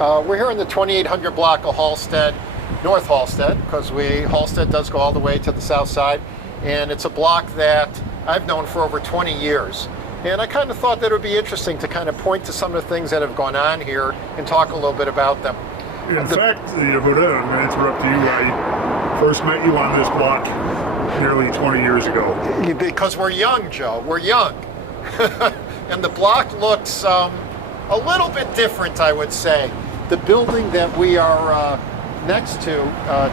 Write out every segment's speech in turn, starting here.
We're here in the 2800 block of Halsted, North Halsted, because Halsted does go all the way to the south side, and it's a block that I've known for over 20 years. And I kind of thought that it would be interesting to kind of point to some of the things that have gone on here and talk a little bit about them. In fact, Yehuda, I'm going to interrupt you. I first met you on this block nearly 20 years ago. Because we're young, Joe. We're young. And the block looks a little bit different, I would say. The building that we are next to,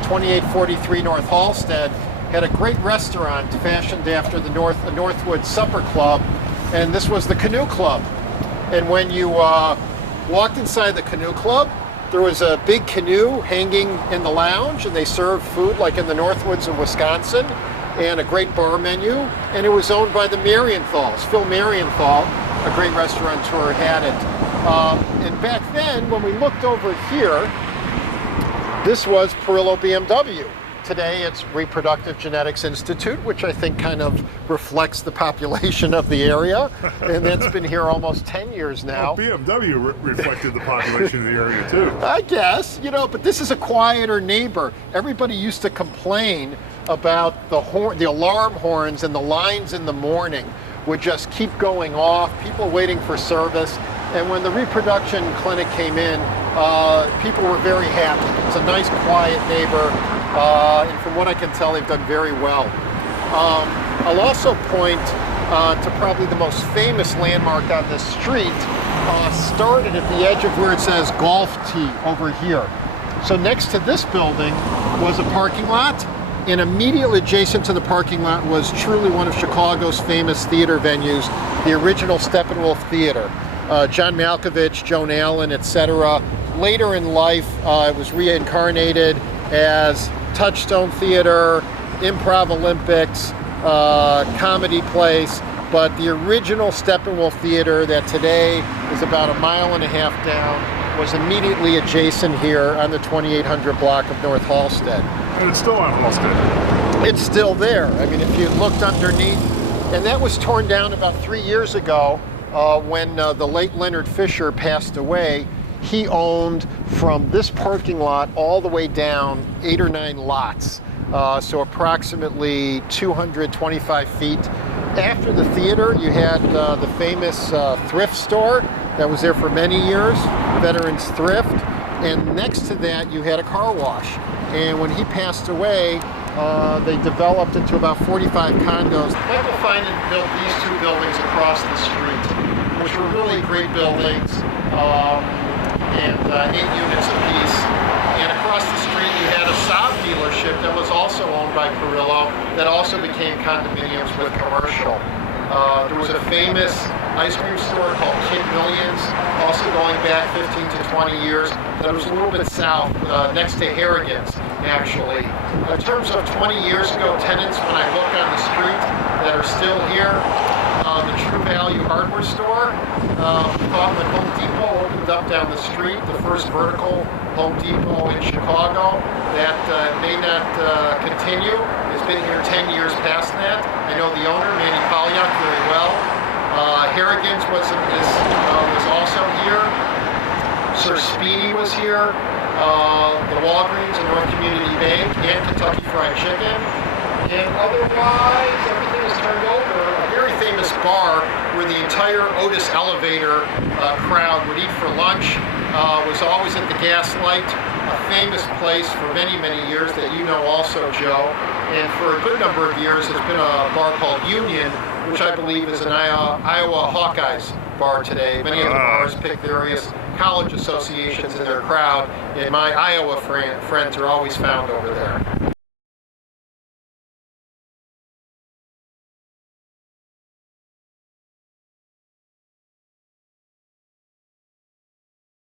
2843 North Halsted, had a great restaurant fashioned after the Northwood Supper Club, and this was the Canoe Club. And when you walked inside the Canoe Club, there was a big canoe hanging in the lounge, and they served food like in the Northwoods of Wisconsin, and a great bar menu, and it was owned by the Marienthals. Phil Marienthal, a great restaurateur, had it. And back then, when we looked over here, this was Perillo BMW. Today it's Reproductive Genetics Institute, which I think kind of reflects the population of the area, and that's been here almost 10 years now. Well, BMW reflected the population of the area too. I guess, but this is a quieter neighbor. Everybody used to complain about the alarm horns and the lines in the morning would just keep going off, people waiting for service. And when the reproduction clinic came in, people were very happy. It's a nice, quiet neighbor, and from what I can tell, they've done very well. I'll also point to probably the most famous landmark on this street, started at the edge of where it says Golf Tee over here. So next to this building was a parking lot, and immediately adjacent to the parking lot was truly one of Chicago's famous theater venues, the original Steppenwolf Theater. John Malkovich, Joan Allen, etc. Later in life, it was reincarnated as Touchstone Theater, Improv Olympics, Comedy Place, but the original Steppenwolf Theater that today is about 1.5 miles down was immediately adjacent here on the 2800 block of North Halsted. And it's still on Halsted. It's still there. I mean, if you looked underneath, and that was torn down about 3 years ago when the late Leonard Fisher passed away. He owned from this parking lot all the way down 8 or 9 lots, so approximately 225 feet. After the theater, you had the famous thrift store that was there for many years, Veterans Thrift, and next to that you had a car wash. And when he passed away, they developed into about 45 condos. Michael Finan built these 2 buildings across the street, which were really great buildings, and 8 units apiece. And across the street you had a Saab dealership that was also owned by Perillo that also became condominiums with commercial. There was a famous ice cream store called Kid Millions, also going back 15 to 20 years, that was a little bit south, next to Harrigan's, actually. In terms of 20 years ago tenants, when I look on the street that are still here, the True Value hardware store, thought when Home Depot opened up down the street, the first vertical Home Depot in Chicago, that may not continue. It's been here 10 years past that. I know the owner, Manny Polyak, very well. Harrigan's was also here. Sir Speedy was here. The Walgreens and North Community Bank and Kentucky Fried Chicken. And otherwise, everything was turned over. A very famous bar where the entire Otis Elevator crowd would eat for lunch was always at the Gaslight, a famous place for many, many years that you know also, Joe. And for a good number of years, there's been a bar called Union, which I believe is an Iowa Hawkeyes bar today. Many of the bars pick various college associations in their crowd, and my Iowa friends are always found over there.